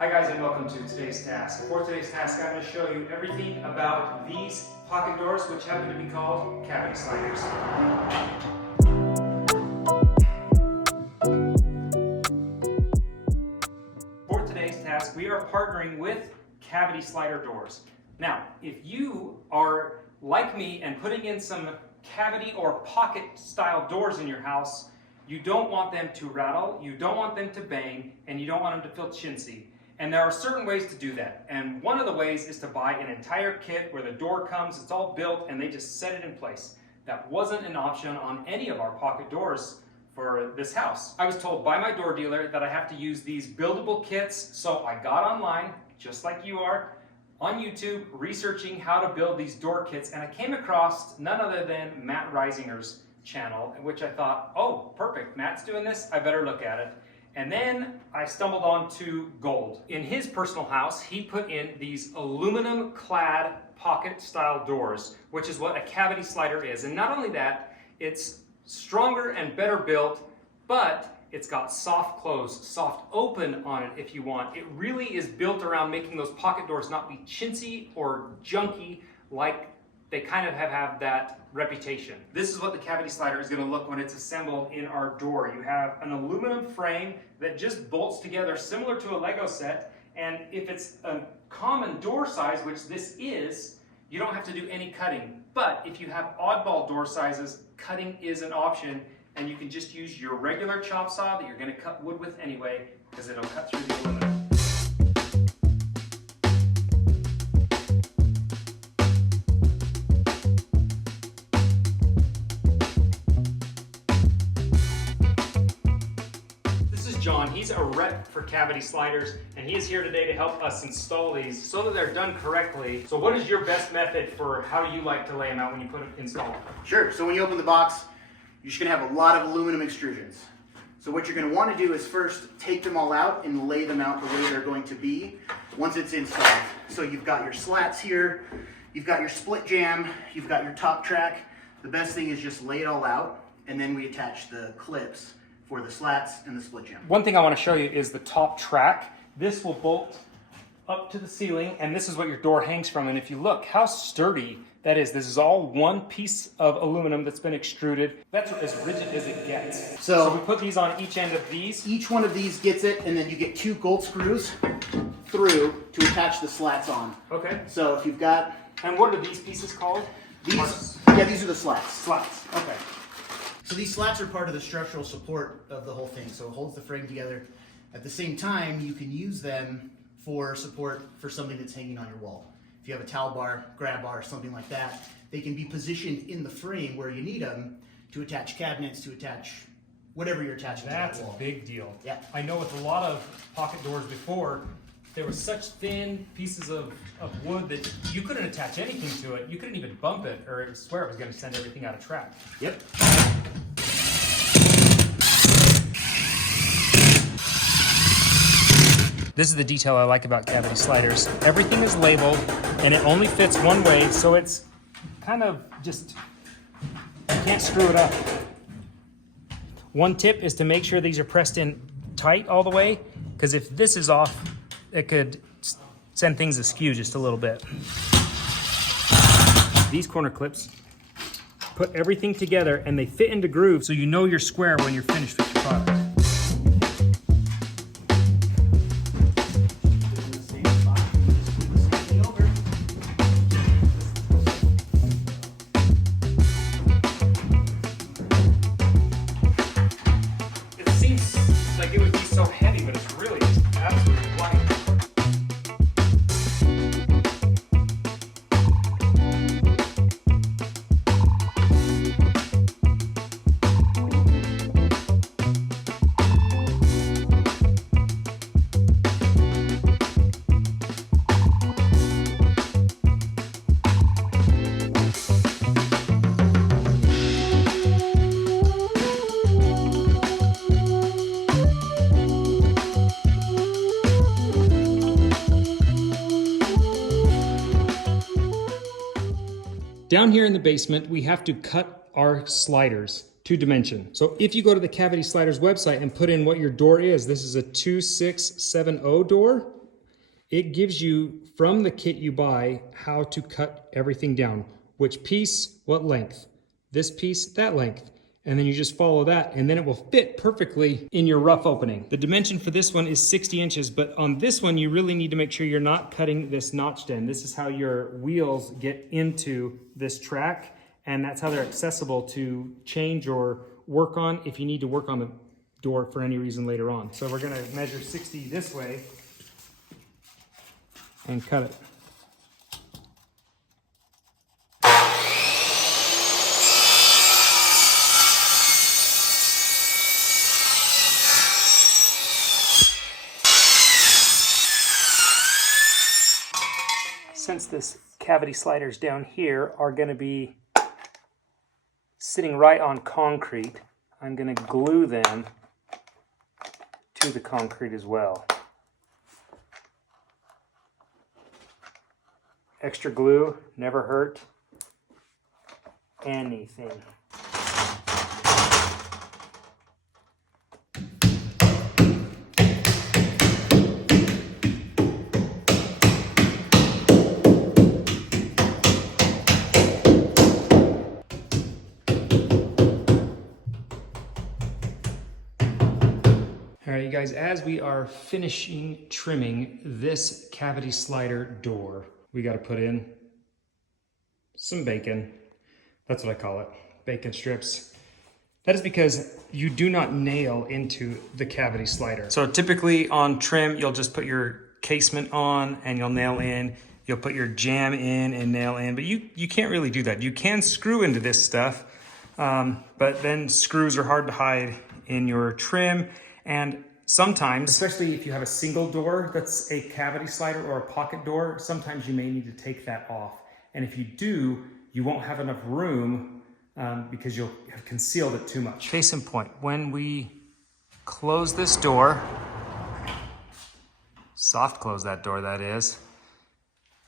Hi guys, and welcome to today's task. For today's task, I'm going to show you everything about these pocket doors, which happen to be called cavity sliders. For today's task, we are partnering with cavity slider doors. Now, if you are like me and putting in some cavity or pocket style doors in your house, you don't want them to rattle, you don't want them to bang, and you don't want them to feel chintzy. And there are certain ways to do that. And one of the ways is to buy an entire kit where the door comes, it's all built, and they just set it in place. That wasn't an option on any of our pocket doors for this house. I was told by my door dealer that I have to use these buildable kits, so I got online, just like you are, on YouTube, researching how to build these door kits, and I came across none other than Matt Reisinger's channel, in which I thought, oh, perfect, Matt's doing this, I better look at it. And then I stumbled onto gold. In his personal house, he put in these aluminum clad pocket style doors, which is what a cavity slider is. And not only that, it's stronger and better built, but it's got soft close, soft open on it if you want. It really is built around making those pocket doors not be chintzy or junky like they kind of have that reputation. This is what the cavity slider is going to look when it's assembled in our door. You have an aluminum frame that just bolts together similar to a Lego set, and if it's a common door size, which this is, you don't have to do any cutting. But if you have oddball door sizes, cutting is an option, and you can just use your regular chop saw that you're going to cut wood with anyway, because it'll cut through the aluminum. John, he's a rep for cavity sliders, and he is here today to help us install these so that they're done correctly. So what is your best method for how you like to lay them out when you install them? Sure, so when you open the box, you're just gonna have a lot of aluminum extrusions. So what you're gonna wanna do is first take them all out and lay them out the way they're going to be once it's installed. So you've got your slats here, you've got your split jamb, you've got your top track. The best thing is just lay it all out, and then we attach the clips for the slats and the split jamb. One thing I want to show you is the top track. This will bolt up to the ceiling, and this is what your door hangs from. And if you look how sturdy that is, this is all one piece of aluminum that's been extruded. That's as rigid as it gets. So we put these on each end of these. Each one of these gets it, and then you get 2 gold screws through to attach the slats on. Okay. So if you've got... And what are these pieces called? These are the slats. Slats, okay. So these slats are part of the structural support of the whole thing, so it holds the frame together. At the same time, you can use them for support for something that's hanging on your wall. If you have a towel bar, grab bar, something like that, they can be positioned in the frame where you need them to attach cabinets, to attach whatever you're attaching to that wall. That's a big deal. Yeah. I know with a lot of pocket doors before, there were such thin pieces of wood that you couldn't attach anything to it. You couldn't even bump it, or I swear it was going to send everything out of track. Yep. This is the detail I like about cavity sliders. Everything is labeled, and it only fits one way, so it's kind of just, you can't screw it up. One tip is to make sure these are pressed in tight all the way, because if this is off, it could send things askew just a little bit. These corner clips put everything together, and they fit into grooves, so you know you're square when you're finished with your product. Like it would be so heavy, but it's really just absolutely light. Down here in the basement, we have to cut our sliders to dimension. So if you go to the Cavity Sliders website and put in what your door is, this is a 2670 door. It gives you, from the kit you buy, how to cut everything down. Which piece, what length. This piece, that length. And then you just follow that, and then it will fit perfectly in your rough opening. The dimension for this one is 60 inches, but on this one, you really need to make sure you're not cutting this notched end. This is how your wheels get into this track, and that's how they're accessible to change or work on if you need to work on the door for any reason later on. So we're gonna measure 60 this way and cut it. Since this cavity sliders down here are going to be sitting right on concrete, I'm going to glue them to the concrete as well. Extra glue never hurt anything. All right, you guys, as we are finishing trimming this cavity slider door, we got to put in some bacon. That's what I call it, bacon strips. That is because you do not nail into the cavity slider. So typically on trim, you'll just put your casement on and you'll nail in. You'll put your jamb in and nail in, but you can't really do that. You can screw into this stuff, but then screws are hard to hide in your trim. And sometimes, especially if you have a single door that's a cavity slider or a pocket door, sometimes you may need to take that off. And if you do, you won't have enough room because you'll have concealed it too much. Case in point, when we close this door, soft close that door that is,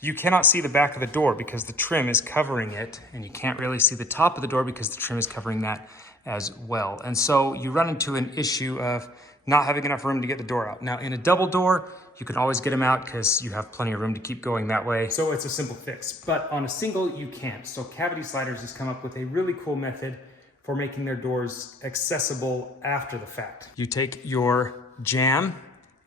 you cannot see the back of the door because the trim is covering it, and you can't really see the top of the door because the trim is covering that as well. And so you run into an issue of not having enough room to get the door out. Now in a double door, you can always get them out because you have plenty of room to keep going that way. So it's a simple fix, but on a single, you can't. So Cavity Sliders has come up with a really cool method for making their doors accessible after the fact. You take your jamb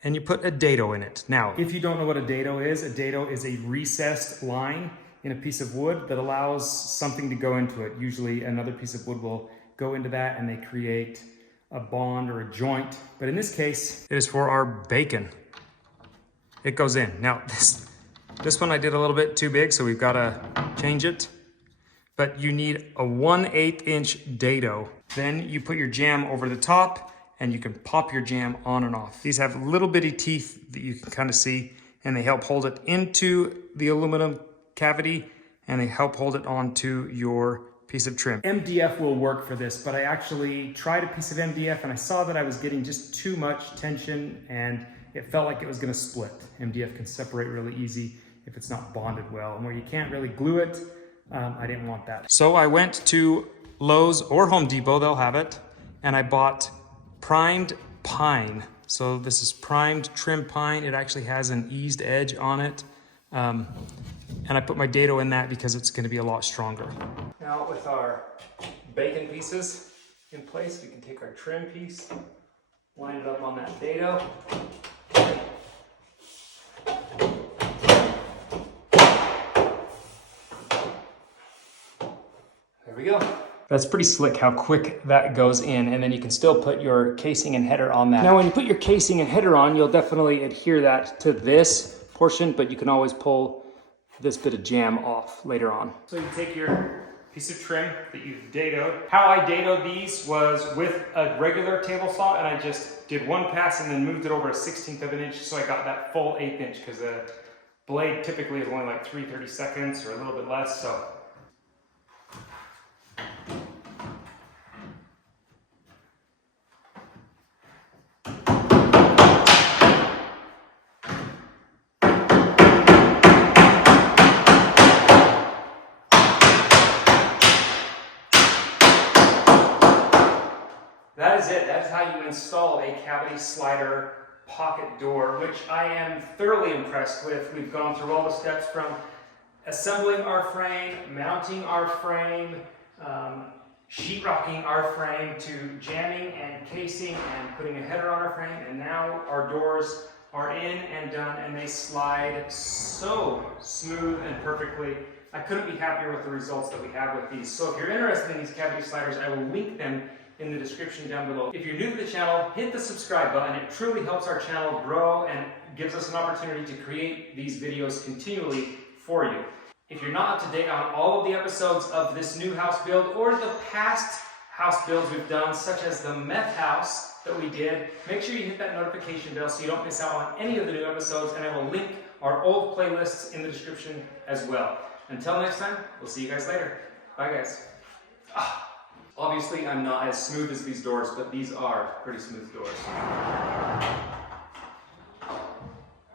and you put a dado in it. Now, if you don't know what a dado is a recessed line in a piece of wood that allows something to go into it. Usually another piece of wood will go into that and they create a bond or a joint. But in this case, it is for our bacon. It goes in. Now, this one I did a little bit too big, so we've got to change it. But you need a 1/8 inch dado. Then you put your jamb over the top and you can pop your jamb on and off. These have little bitty teeth that you can kind of see, and they help hold it into the aluminum cavity and they help hold it onto your piece of trim. MDF will work for this, but I actually tried a piece of MDF and I saw that I was getting just too much tension and it felt like it was gonna split. MDF can separate really easy if it's not bonded well, and where you can't really glue it, I didn't want that. So I went to Lowe's or Home Depot, they'll have it, and I bought primed pine. So this is primed trim pine. It actually has an eased edge on it. And I put my dado in that because it's gonna be a lot stronger. Now with our bacon pieces in place, we can take our trim piece, line it up on that dado. There we go. That's pretty slick how quick that goes in, and then you can still put your casing and header on that. Now when you put your casing and header on, you'll definitely adhere that to this portion, but you can always pull this bit of jamb off later on. So you take your piece of trim that you've dadoed. How I dadoed these was with a regular table saw, and I just did one pass and then moved it over a 1/16 of an inch, so I got that full 1/8 inch, because the blade typically is only like 3/32 or a little bit less, so. That is it. That's how you install a cavity slider pocket door, which I am thoroughly impressed with. We've gone through all the steps from assembling our frame, mounting our frame, sheetrocking our frame, to jamming and casing and putting a header on our frame, and now our doors are in and done, and they slide so smooth and perfectly. I couldn't be happier with the results that we have with these. So if you're interested in these cavity sliders, I will link them in the description down below. If you're new to the channel, hit the subscribe button. It truly helps our channel grow and gives us an opportunity to create these videos continually for you. If you're not up to date on all of the episodes of this new house build or the past house builds we've done, such as the meth house that we did, make sure you hit that notification bell so you don't miss out on any of the new episodes, and I will link our old playlists in the description as well. Until next time, we'll see you guys later. Bye, guys. Obviously, I'm not as smooth as these doors, but these are pretty smooth doors.